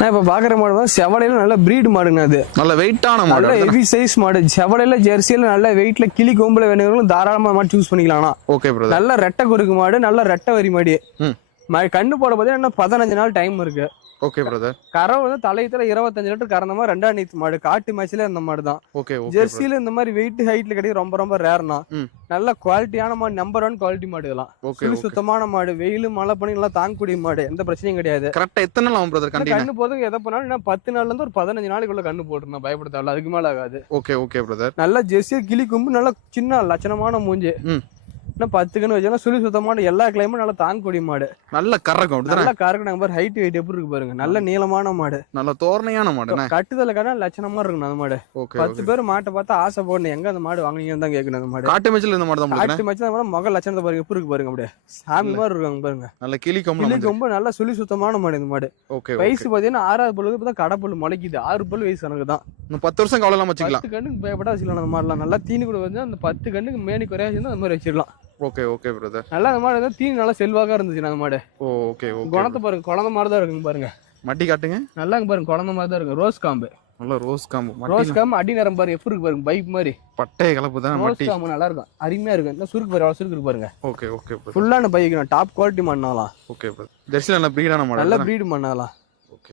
நான் இப்ப பாக்குற மாடு வந்து செவலையில நல்ல பிரீடு மாடுங்க. அது நல்ல வெயிட்டான மாடு, நல்ல ஹெவி சைஸ் மாடு. செவலையில ஜெர்சியில நல்ல வெயிட்ல கிளி கொம்புல வேணுங்களும் தாராளமா மாடு சூஸ் பண்ணிக்கலாம். Okay brother. நல்ல ரெட்டை குறுக்கு மாடு, நல்ல ரெட்டை வரி மாடி. கண்ணு போட பார்த்தீங்கன்னா 15 நாள் டைம் இருக்கு. Okay brother. கரை வந்து தலையத்துல 25 லிட்டர் கறந்த மாதிரி 2ஆம் நீத்து மாடு. காட்டு மேட்ச்ல இந்த மாடு தான். ஓகே. ஜெர்சியில இந்த மாதிரி வெயிட் ஹைட்ல கிடையாது, ரொம்ப ரொம்ப ரேர்னா. நல்ல குவாலிட்டியான மாடு, நம்பர் 1 குவாலிட்டி மாடு இதெல்லாம். சுத்தமான மாடு, வெயில் மழை பண்ணி நல்லா தாங்கக்கூடிய மாடு, எந்த பிரச்சனையும் கிடையாது. கரெக்டா எத்தனை நாள் ஆகும் பிரதர் கண்ணு போதும் எதை பண்ணாலும் 10 நாள்ல இருந்து ஒரு 15 நாளைக்குள்ள கண்ணு போட்டுருந்தா பயப்பட தேவையில்ல, அதுக்கு மேல ஆகாது. Okay okay brother. நல்ல ஜெர்சியா கிளி கொம்பு, நல்ல சின்ன லட்சணமான மூஞ்சி. 10 கண்ணு வச்சா சுழி சுத்தமான எல்லா கிளைமும் நல்லா தாங்கக்கூடிய மாடு. நல்ல கறக்கும், நல்ல கறக்கும். நாங்க பாரு ஹைட் வெயிட் எப்படி இருக்கு பாருங்க. நல்ல நீளமான மாடு, நல்ல தோரணையான மாடு. கட்டுதல கடை லட்சணமா இருக்கு அந்த மாடு. 10 பேர் மாட்டை பார்த்தா ஆசை போடணும், எங்க அந்த மாடு வாங்குனீங்கன்னு தான் கேட்கணும். அந்த மாடு காட்டு மேட்ச்ல இந்த மாடு தான். காட்டு மேட்ச்ல முக லட்சணத்தை பாருங்க எப்படி இருக்கு பாருங்க. அப்படியே சாமி மாதிரி இருக்காங்க பாருங்க. நல்ல கிளி கொம்பு, நல்ல சுழி சுத்தமான மாடு இந்த மாடு. வயசு பாத்தீங்கன்னா 6வது பல்லு இப்பதான் கடப்பல்லு முளைக்குது. 6 பல்லு வயசு எனக்கு தான். 10 வருஷம் கவலை எல்லாம் வச்சுக்கலாம். 10 கண்ணுக்கு பயப்பட வச்சுக்கலாம். அந்த மாதிரிலாம் நல்லா தீனி கூட வந்து அந்த 10 கண்ணுக்கு மேனி குறையா வச்சிருந்தா அந்த மாதிரி வச்சிடலாம். Okay okay brother. நல்லா அந்த மாடு தீனி நல்லா செல்வாக்கா இருந்துச்சு அந்த மாடு. Okay okay. குணத்தை பாருங்க, குழந்தை மாதிரி தான் இருக்குங்க பாருங்க. மட்டி காட்டுங்க. நல்லா பாருங்க, குழந்தை மாதிரி தான் இருக்கு. ரோஸ் காம்பு, நல்ல ரோஸ் காம்பு. ரோஸ் காம்பு அடி நேரம் பாருங்க எப்படி இருக்கு பாருங்க, பைப் மாதிரி. பட்டைய கலப்பு தான். ரோஸ் காம்பு நல்லா இருக்கும், அருமையா இருக்கு. இந்த சுருக்கு பாருங்க, சுருக்கு இருக்கு பாருங்க. Okay okay. ஃபுல்லான பைக், டாப் குவாலிட்டி மண்ணாலாம். Okay brother. ஜெர்சில நல்ல பிரீடான மாடு, நல்ல பிரீடு மண்ணாலாம்.